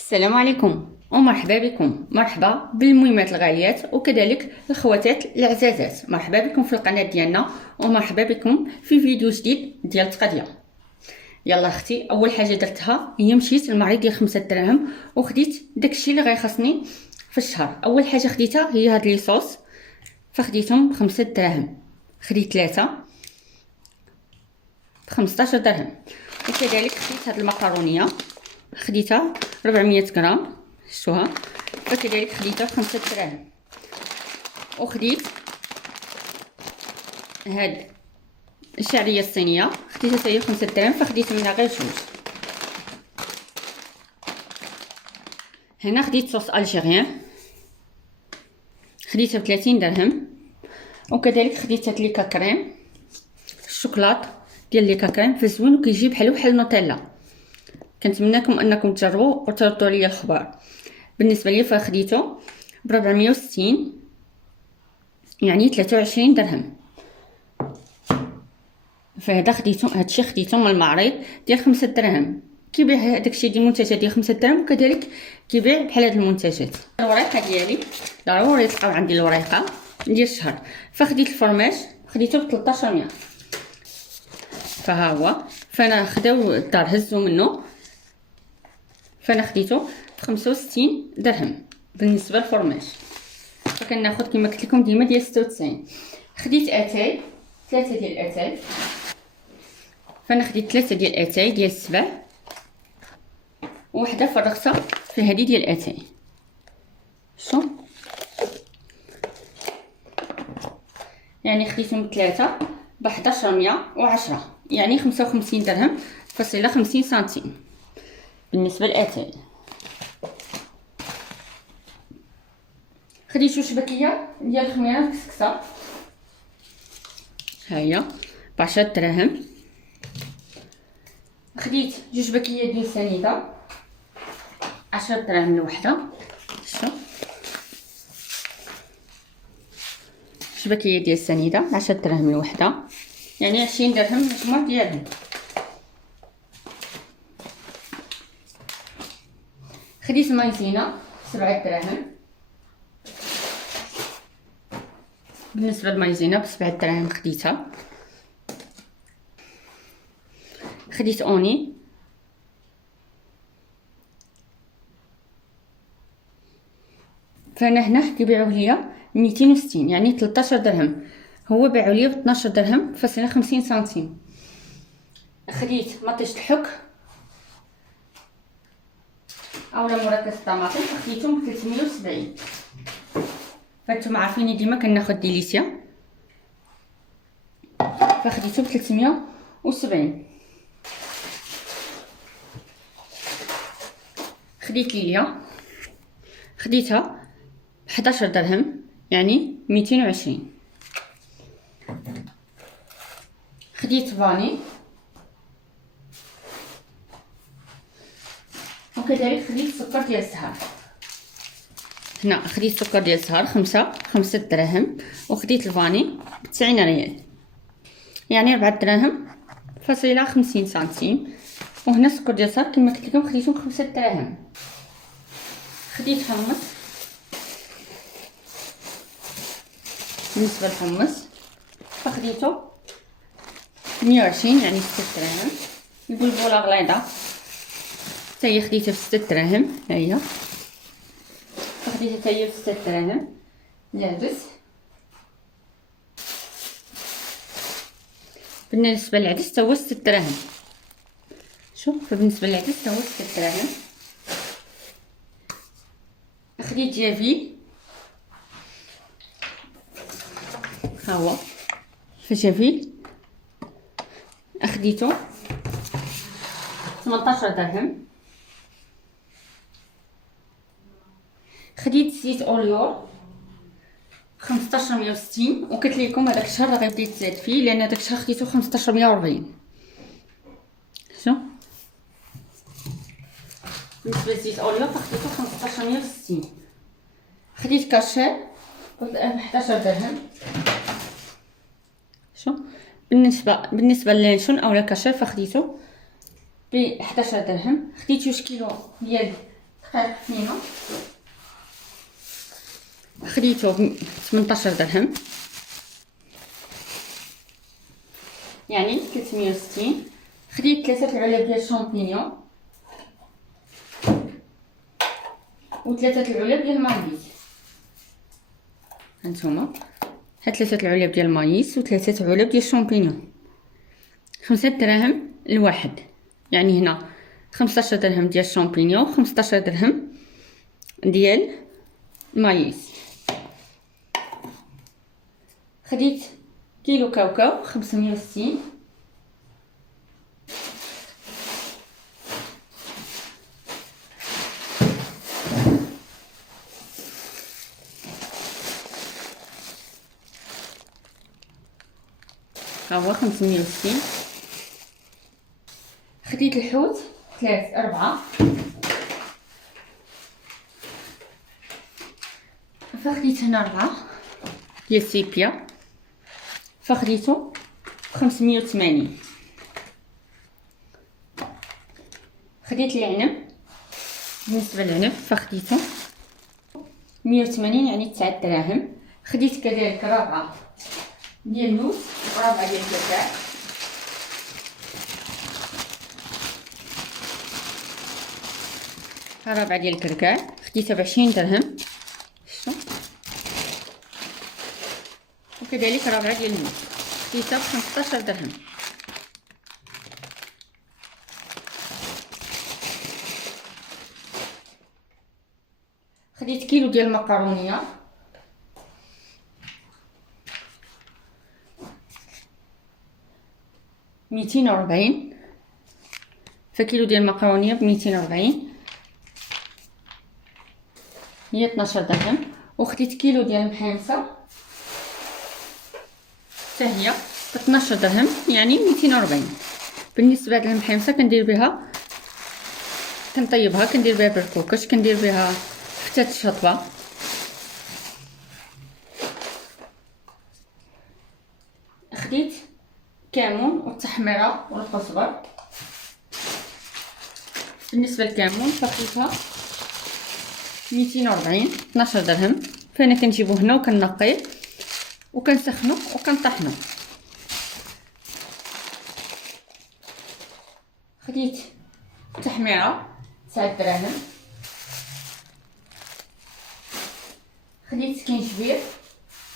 السلام عليكم ومرحبا بكم. مرحبا بالمهمات الغاليات وكذلك الخواتات العزازات، مرحبا بكم في القناه ديالنا ومرحبا بكم في فيديو جديد ديال تقاديه. يلا اختي، اول حاجه درتها هي مشيت للمعرض ديال 5 دراهم وخديت داكشي اللي غيخصني في الشهر. اول حاجه خديتها هي هاد لي صوص، فخديتهم ب5 دراهم، خديت 3 ب15 درهم. وكذلك خديت هاد المقرونيه، خديتها 400 غرام، شفتوها، فكذلك خديتها ب5 دراهم. وخديت هاد الشعريه الصينيه، خديتها حتى هي 5 دراهم، فخديت منها غير جوج. هنا خديت صوص الجيريان، خديتها ب30 درهم. وكذلك خديت هاد ليكا كريم، الشوكولات ديال ليكا كريم فزوين وكيجي بحال النوتيلا. كنتمنىكم انكم تجربوا وتردوا لي الخبر. بالنسبه لي فخديته ب 460، يعني 23 درهم. فهذا خديته، هادشي خديته من المعرض ديال 5 دراهم، كيبيع داكشي ديال المنتجات ديال 5 دراهم، وكذلك كيبيع بحال هاد المنتجات. الوريقه ديالي ضروري تلقاو عندي الوريقه ديال الشهر. فخديت الفرماج، خديته ب 1300، فها هو. فانا خداو الدار هزو منه، فانا خديته ب 65 درهم بالنسبه للفرماج. فكناخذ كما قلت لكم ديما ديال 96. خديت اتاي، 3 ديال الاتاي، فانا خديت 3 ديال الاتاي ديال السبع، وحده فرغتها في هذه ديال الاتاي. شو يعني خديتهم 3 ب 1110، يعني 55 درهم فاصله 50 سنتيم بالنسبه للاتاي. خديت شبكيه ديال الخميره الكسكسه، ها هي ب 10 دراهم. خديت جوج باكيه ديال سنيده، 10 دراهم الوحده. شوف، شبكيه ديال سنيده 10 دراهم الوحده، يعني 20 درهم المجموع ديالهم. خديت مايزينا 7 دراهم. بالنسبه للمايزينا ب7 دراهم خديتها. خديت اوني، فانا هنا كيبيعوه ليا 260، يعني 13 درهم، هو باعوا ليا ب 12 درهم فاصله 50 سنتيم. خديت مطيش الحك اولا مركز الطماطم، خديتهم ب 370. فانتم عارفين ديما كناخذ ديليسيا، فخديته ب 370. خديت ليا، خديتها ب 11 درهم، يعني 220. خديت فاني، وكذلك خديت سكر ديال الزهر. هنا خديت سكر ديال الزهر 5 دراهم، وخديت الفاني ب 90 ريال، يعني 4 دراهم فاصله 50 سنتيم. وهنا سكر ديال الزهر كما قلت لكم خديتهم 5 دراهم. خديت حمص، بالنسبه للحمص فخديته 120، يعني 6 دراهم. البلبوله غليظه حتى هي خديتها ب 6 دراهم، ها هي خديتها حتى هي ب 6 دراهم. العدس، بالنسبه للعدس حتى هو 6 دراهم. شوف، فبالنسبه للعدس حتى هو 6 دراهم. خديت جافيل، ها هو فجافيل خديته 18 درهم. خديت زيت اوليور 1560، وقلت لكم هذاك الشهر غيبدا يتزاد فيه، لان هذاك الشهر خديته 1540. شوف، بالنسبه لزيت اوليور فخديته 1560. خديت كاشير ب 11 درهم. شوف، بالنسبه للانشون اولا كاشير فخديته ب 11 درهم. خديت 2 كيلو ديال دقيق فينو خديته ب 18 درهم، يعني 360. خديت 3 العلب ديال الشامبينيون و3 العلب ديال المايس. هانتوما هاد 3 العلب ديال المايس و3 علب ديال الشامبينيون، 5 دراهم الواحد، يعني هنا 15 درهم ديال الشامبينيون، 15 درهم ديال المايس. خديت كيلو كاوكاو 560، ها هو 560. خديت الحوت 4 فخديت هنا 4 ديال السيبيا فخديتو 580. خديت العنب، بالنسبه للعنب فخديتو 180، يعني 9 دراهم. خديت كذلك 4 ديال اللوز و4 ديال الكركاع، ها 4 ديال الكركاع خديتها ب20 درهم، شفتوا، وكذلك 4 ديال اللوز خديتها ب15 درهم. خديت كيلو ديال المقرونيه، ميتين وربعين، فكيلو ديال المقرونيه ب240، هي 12 درهم. وخديت كيلو ديال المحامصه حتى هي ب 12 درهم، يعني 240. بالنسبه للمحامصه كندير بها، كنطيبها، كندير بها بركوكش، كندير بها حتى الشطبه. خديت كمون والتحميره والقزبر. بالنسبه للكمون فخديتها 240، 12 درهم. فانا كنجيبو هنا وكنقيه وكنسخنو وكنطحنو. خديت التحميره 9 دراهم. خديت سكينجبير،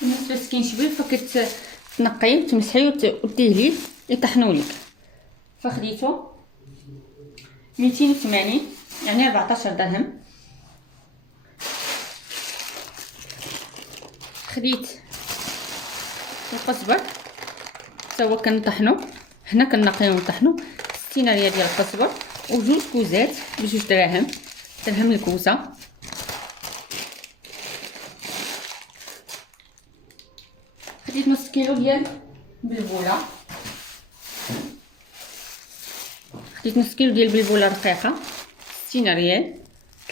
بالنسبه للسكينجبير فكتنقيه وتمسحيه وديه ليه يطحنوا لك، فخديتو 280، يعني 14 درهم. خديت القزبر حتى هو كنطحنو، هنا كنقيو ونطحنو، 60 ريال ديال القزبر، وجوج كوزات ب2 دراهم، درهم الكوزه. خديت نص كيلو ديال البلبوله، خديت نص كيلو ديال البلبوله رقيقه 60 ريال،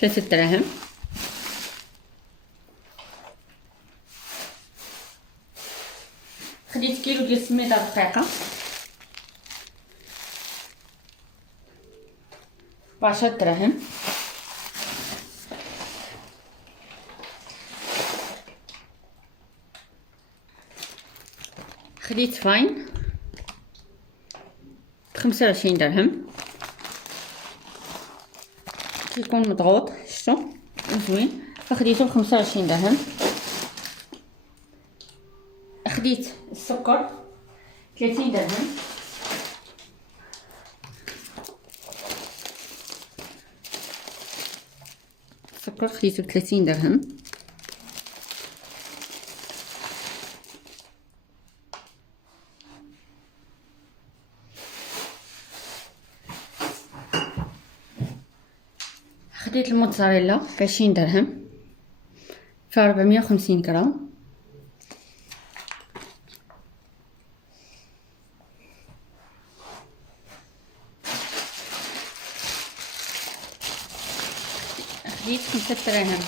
3 دراهم. خديت كيلو ديال السميده رقيقه ب10 دراهم. خديت فاين ب25 درهم، كيكون مضغوط شفتو وزوين، فخديتو ب25 درهم. خديت السكر 30 درهم. السكر خديتو ب30 درهم. خديت الموتزاريلا ب20 درهم، فيها 450 غرام. خديت 5 دراهم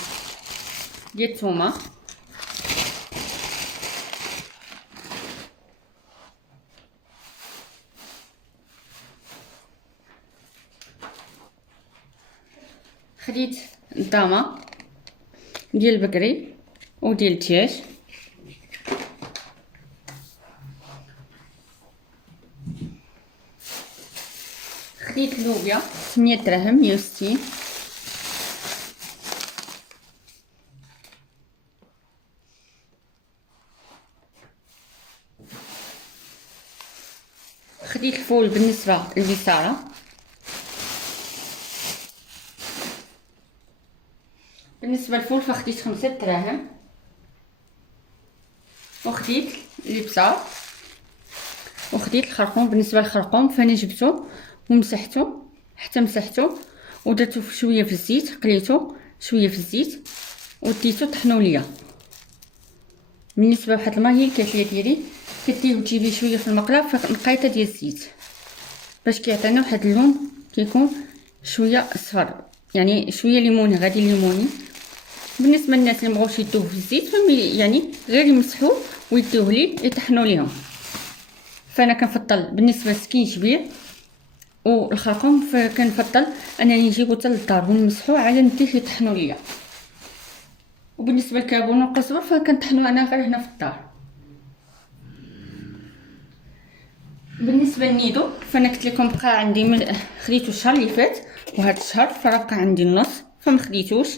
ديال الثومه. خديت الضامه ديال البقري وديال الدجاج، خديت اللوبيا 8 دراهم 160، خديت الفول بالنسبه للبصاره، بالنسبه للفول فخديت 5 دراهم، وخديت الابصار وخديت الخرقوم. بالنسبه للخرقوم فانا جبته ومسحته حتى مسحته ودرته شويه في الزيت، قليته شويه في الزيت وديته طحنوا ليا. بالنسبه لواحد الماء هي الكافيه ديالي كدير وتجيبيه شويه في المقله في نقيطه ديال الزيت باش كيعطينا واحد اللون كيكون شويه اصفر، يعني شويه ليموني غادي ليموني. بالنسبه للناس اللي مبغوش يدوه في الزيت يعني غير يمسحوه ويدوه ليه يطحنوا ليهم. فانا كنفضل بالنسبه للسكينجبير والخرقوم فكنفضل انني نجيبو حتى للدار ونمسحوه على نديه يطحنوا ليا. وبالنسبه للكابون والقزبر فكنطحنوه انا غير هنا في الدار. بالنسبه للنيدو فانا قلت لكم بقى عندي من خديته الشهر اللي فات وهذا الشهر فراه بقى عندي النص فما خديتوش.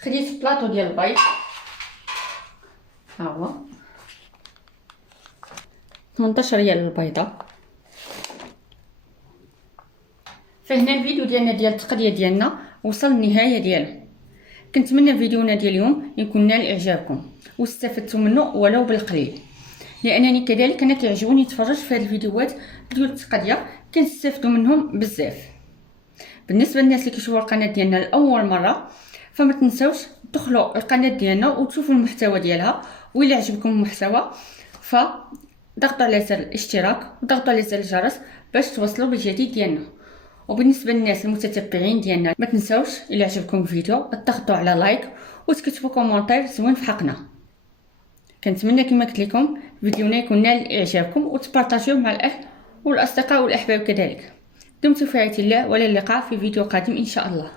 خديت بلاطو ديال البيض، ها هو 18 ريال البيضه. فهنا الفيديو ديالنا ديال التقضيه ديالنا وصل النهايه ديالو. كنتمنى فيديونا ديال اليوم يكون نال اعجابكم واستفدتوا منه ولو بالقليل، لانني كذلك انا كيعجبوني نتفرج في هاد الفيديوهات ديال التقضيه كنستافدوا منهم بزاف. بالنسبه للناس اللي كيشوفوا القناه ديالنا لاول مره فما تنساوش تدخلوا القناه ديالنا وتشوفوا المحتوى ديالها، وإلا عجبكم المحتوى فضغطوا على زر الاشتراك وضغطوا على زر الجرس باش توصلوا بالجديد ديالنا. وبالنسبه للناس المتتبعين ديالنا ما تنساوش الا عجبكم الفيديو تضغطوا على لايك وتكتبوا كومونتير زوين في حقنا. كنتمنى كما قلت لكم فيديونا يكون نال اعجابكم وتبارطاجيوه مع الاهل والاصدقاء والاحباب كذلك. دمتم في رعايه الله، والى اللقاء في فيديو قادم ان شاء الله.